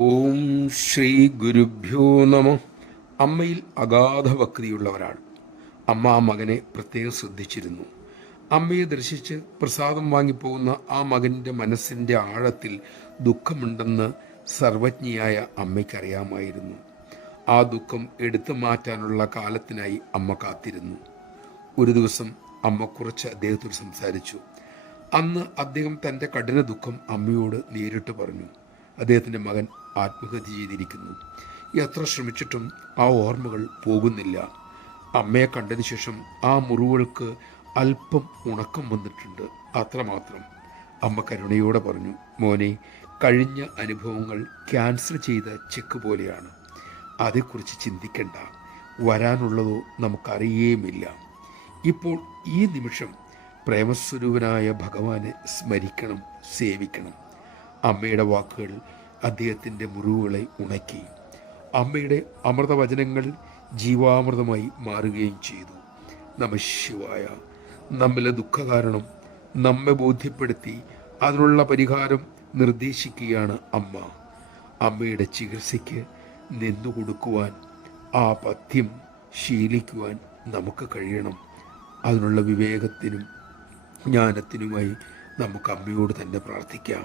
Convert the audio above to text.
ഓം ശ്രീ ഗുരുഭ്യോ നമ. അമ്മയിൽ അഗാധ ഭക്തിയുള്ളവരാണ്. അമ്മ ആ മകനെ പ്രത്യേകം ശ്രദ്ധിച്ചിരുന്നു. അമ്മയെ ദർശിച്ച് പ്രസാദം വാങ്ങിപ്പോകുന്ന ആ മകൻ്റെ മനസ്സിൻ്റെ ആഴത്തിൽ ദുഃഖമുണ്ടെന്ന് സർവജ്ഞിയായ അമ്മയ്ക്കറിയാമായിരുന്നു. ആ ദുഃഖം എടുത്തു മാറ്റാനുള്ള കാലത്തിനായി അമ്മ കാത്തിരുന്നു. ഒരു ദിവസം അമ്മ കുറച്ച് അദ്ദേഹത്തോട് സംസാരിച്ചു. അന്ന് അദ്ദേഹം തൻ്റെ കഠിന ദുഃഖം അമ്മയോട് നേരിട്ട് പറഞ്ഞു. അദ്ദേഹത്തിൻ്റെ മകൻ ആത്മഹത്യ ചെയ്തിരിക്കുന്നു. എത്ര ശ്രമിച്ചിട്ടും ആ ഓർമ്മകൾ പോകുന്നില്ല. അമ്മയെ കണ്ടതിന് ശേഷം ആ മുറിവുകൾക്ക് അല്പം ഉണക്കം വന്നിട്ടുണ്ട്, അത്രമാത്രം. അമ്മ കരുണയോടെ പറഞ്ഞു, മോനെ, കഴിഞ്ഞ അനുഭവങ്ങൾ ക്യാൻസൽ ചെയ്ത ചെക്ക് പോലെയാണ്. അതേക്കുറിച്ച് ചിന്തിക്കണ്ട. വരാനുള്ളതോ നമുക്കറിയേമില്ല. ഇപ്പോൾ ഈ നിമിഷം പ്രേമസ്വരൂപനായ ഭഗവാനെ സ്മരിക്കണം, സേവിക്കണം. അമ്മയുടെ വാക്കുകൾ അദ്ദേഹത്തിൻ്റെ മുറിവുകളെ ഉണക്കി. അമ്മയുടെ അമൃതവചനങ്ങൾ ജീവാമൃതമായി മാറുകയും ചെയ്തു. നമഃശിവായ. നമ്മിലെ ദുഃഖകാരണം നമ്മെ ബോധ്യപ്പെടുത്തി അതിനുള്ള പരിഹാരം നിർദ്ദേശിക്കുകയാണ് അമ്മ. അമ്മയുടെ ചികിത്സയ്ക്ക് നിന്നുകൊടുക്കുവാൻ, ആ പഥ്യം ശീലിക്കുവാൻ നമുക്ക് കഴിയണം. അതിനുള്ള വിവേകത്തിനും ജ്ഞാനത്തിനുമായി നമുക്ക് അമ്മയോട് തന്നെ പ്രാർത്ഥിക്കാം.